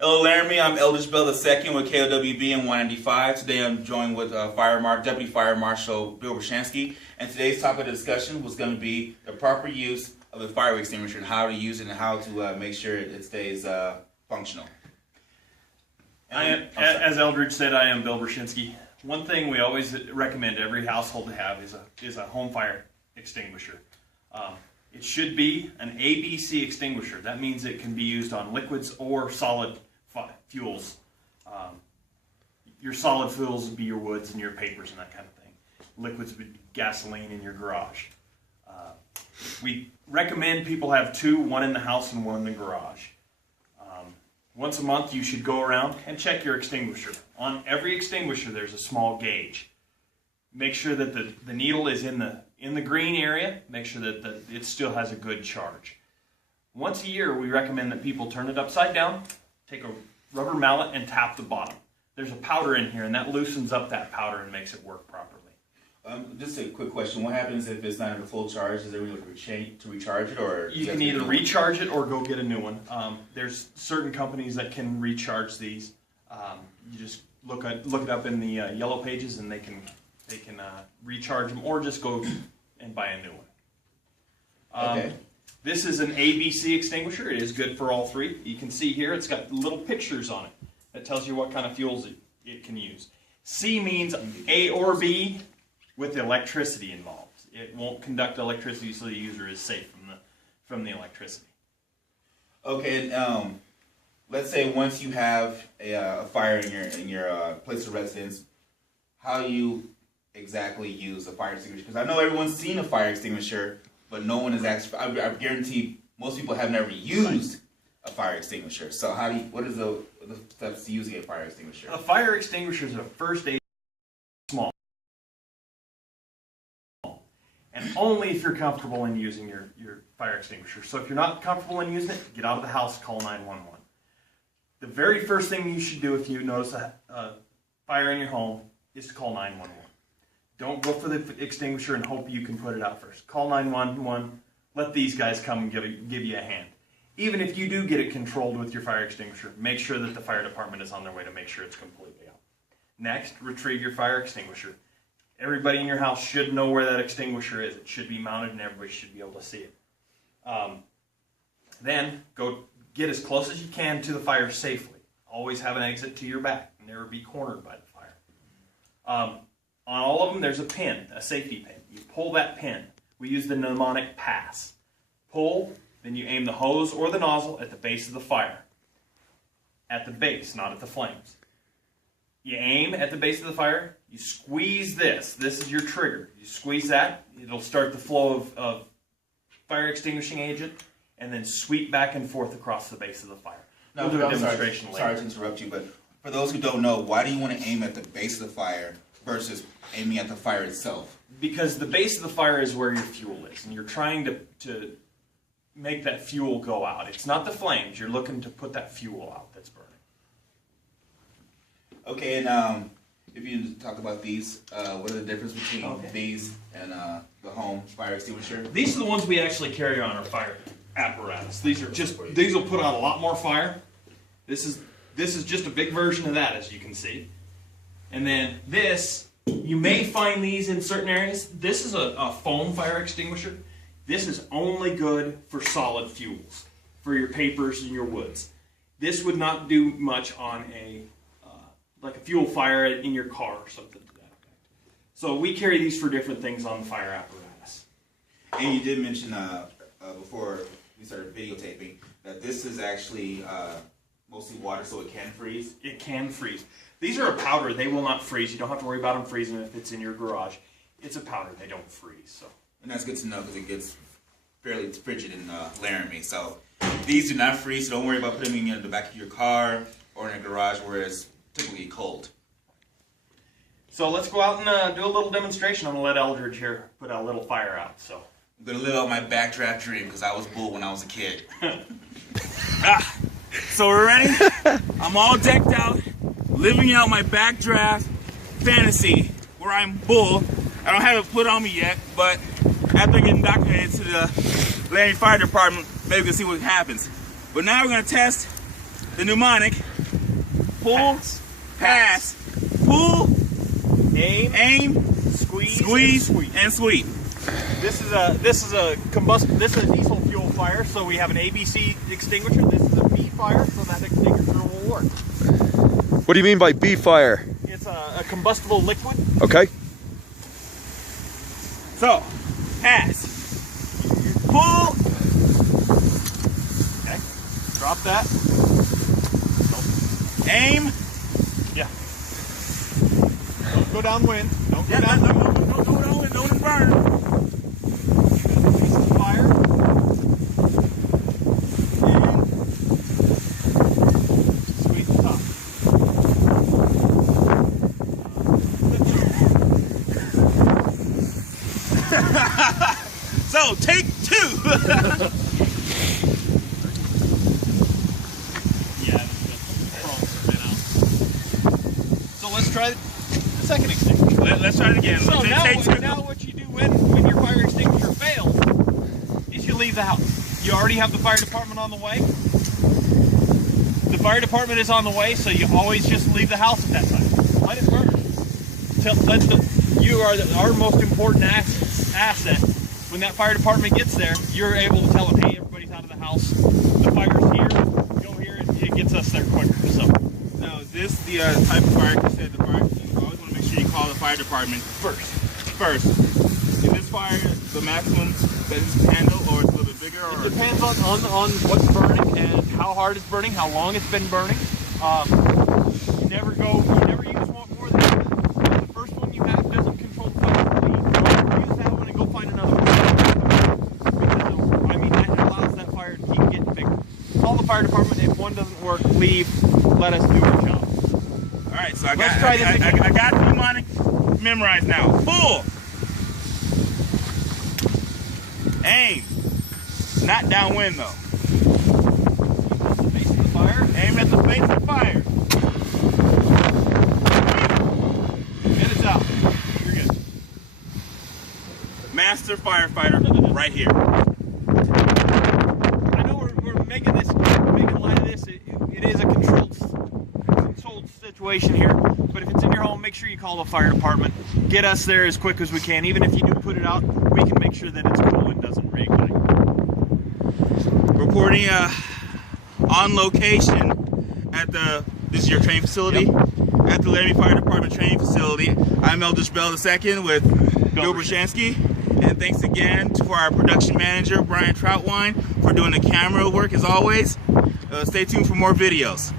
Hello, Laramie. I'm Eldridge Bell II with KOWB and 195. Today I'm joined with Deputy Fire Marshal Bill Brashansky, and today's topic of discussion was going to be the proper use of the fire extinguisher and how to use it and how to make sure it stays functional. As Eldridge said, I am Bill Brashansky. One thing we always recommend every household to have is a home fire extinguisher. It should be an ABC extinguisher. That means it can be used on liquids or solid fuels. Your solid fuels would be your woods and your papers and that kind of thing. Liquids would be gasoline in your garage. We recommend people have two, one in the house and one in the garage. Once a month you should go around and check your extinguisher. On every extinguisher there's a small gauge. Make sure that the needle is in the green area. Make sure that it still has a good charge. Once a year we recommend that people turn it upside down, take a rubber mallet and tap the bottom. There's a powder in here and that loosens up that powder and makes it work properly. Just a quick question. What happens if it's not in a full charge? Is there any way to recharge it? Or you can either recharge it or go get a new one. There's certain companies that can recharge these. You just look it up in the yellow pages and they can recharge them, or just go and buy a new one. Okay. This is an ABC extinguisher. It is good for all three. You can see here it's got little pictures on it that tells you what kind of fuels it can use. C means A or B with electricity involved. It won't conduct electricity, so the user is safe from the electricity. Okay. Let's say once you have a fire in your place of residence, how you exactly use a fire extinguisher? Because I know everyone's seen a fire extinguisher, but no one has actually. I guarantee most people have never used a fire extinguisher. So what is the steps to using a fire extinguisher? A fire extinguisher is a first aid small, and only if you're comfortable in using your fire extinguisher. So if you're not comfortable in using it, get out of the house, call 911. The very first thing you should do if you notice a fire in your home is to call 911. Don't go for the extinguisher and hope you can put it out first. Call 911. Let these guys come and give you a hand. Even if you do get it controlled with your fire extinguisher, make sure that the fire department is on their way to make sure it's completely out. Next, retrieve your fire extinguisher. Everybody in your house should know where that extinguisher is. It should be mounted and everybody should be able to see it. Then, go get as close as you can to the fire safely. Always have an exit to your back. Never be cornered by the fire. On all of them, there's a pin, a safety pin. You pull that pin. We use the mnemonic pass. Pull, then you aim the hose or the nozzle at the base of the fire. At the base, not at the flames. You aim at the base of the fire, you squeeze this. This is your trigger. You squeeze that, it'll start the flow of fire extinguishing agent, and then sweep back and forth across the base of the fire. Now, we'll do a demonstration later. Sorry to interrupt you, but for those who don't know, why do you want to aim at the base of the fire versus aiming at the fire itself? Because the base of the fire is where your fuel is, and you're trying to make that fuel go out. It's not the flames. You're looking to put that fuel out that's burning. Okay, and if you talk about these, what are the difference between these and the home fire extinguisher? These are the ones we actually carry on our fire apparatus. These will put out a lot more fire. This is just a big version of that, as you can see. And then this, you may find these in certain areas. This is a foam fire extinguisher. This is only good for solid fuels, for your papers and your woods. This would not do much on like a fuel fire in your car or something to that effect. So we carry these for different things on the fire apparatus. And you did mention before we started videotaping that this is actually mostly water, so it can freeze. It can freeze. These are a powder. They will not freeze. You don't have to worry about them freezing if it's in your garage. It's a powder. They don't freeze. So. And that's good to know because it gets fairly frigid in Laramie. So these do not freeze, so don't worry about putting them in the back of your car or in a garage where it's typically cold. So let's go out and do a little demonstration. I'm going to let Eldridge here put a little fire out. So I'm going to live out my backdraft dream because I was bull when I was a kid. So we're ready? I'm all decked out, living out my backdraft fantasy where I'm bull. I don't have it put on me yet, but after getting documented to the Laramie Fire Department, maybe we can see what happens. But now we're going to test the mnemonic pull, pass, pull, Aim, squeeze, and sweep. This is a diesel fuel fire, so we have an ABC extinguisher. This is a B fire, so that extinguisher will work. What do you mean by B fire? It's a combustible liquid. Okay. So, pass, pull, Okay. Drop that. aim. Yeah. Don't go downwind. Don't go Yeah, down. don't burn. Release the fire. And squeeze the top. So, take 2. Yeah, the prongs have been out. So let's try the second extinguisher. Let's try it again. So Take 2. now what you do when your fire extinguisher fails is you leave the house. You already have the fire department on the way. The fire department is on the way, so you always just leave the house at that time. Let it burn. You are our most important asset. When that fire department gets there, you're able to tell them, hey, everybody's out of the house. The fire's here. Go here. It gets us there quicker. So Now, is this the type of fire you said the fire? You always want to make sure you call the fire department first. Is this fire the maximum that it can handle, or is it a little bit bigger? Or It depends on what's burning and how hard it's burning, how long it's been burning. You never use one more than the first one you have doesn't control the fire. Use that one and go find another one. Because, I mean, that allows that fire to keep getting bigger. Call the fire department. If one doesn't work, leave. Let us do our job. All right, so I Let's try this again. I got the mnemonic memorized now. Pull, aim, not downwind though. Face the fire. Aim at the face of the fire. And it's out. You're good. Master firefighter, right here. I know we're making light of this. It is a controlled situation here, but if it's in your home, make sure you call the fire department. Get us there as quick as we can. Even if you do put it out, we can make sure that it's cool and doesn't reignite. Reporting on location at this is your training facility? Yep. At the Laramie Fire Department training facility. I'm Eldridge Bell II with Bill Brzezinski. And thanks again to our production manager, Brian Troutwine, for doing the camera work as always. Stay tuned for more videos.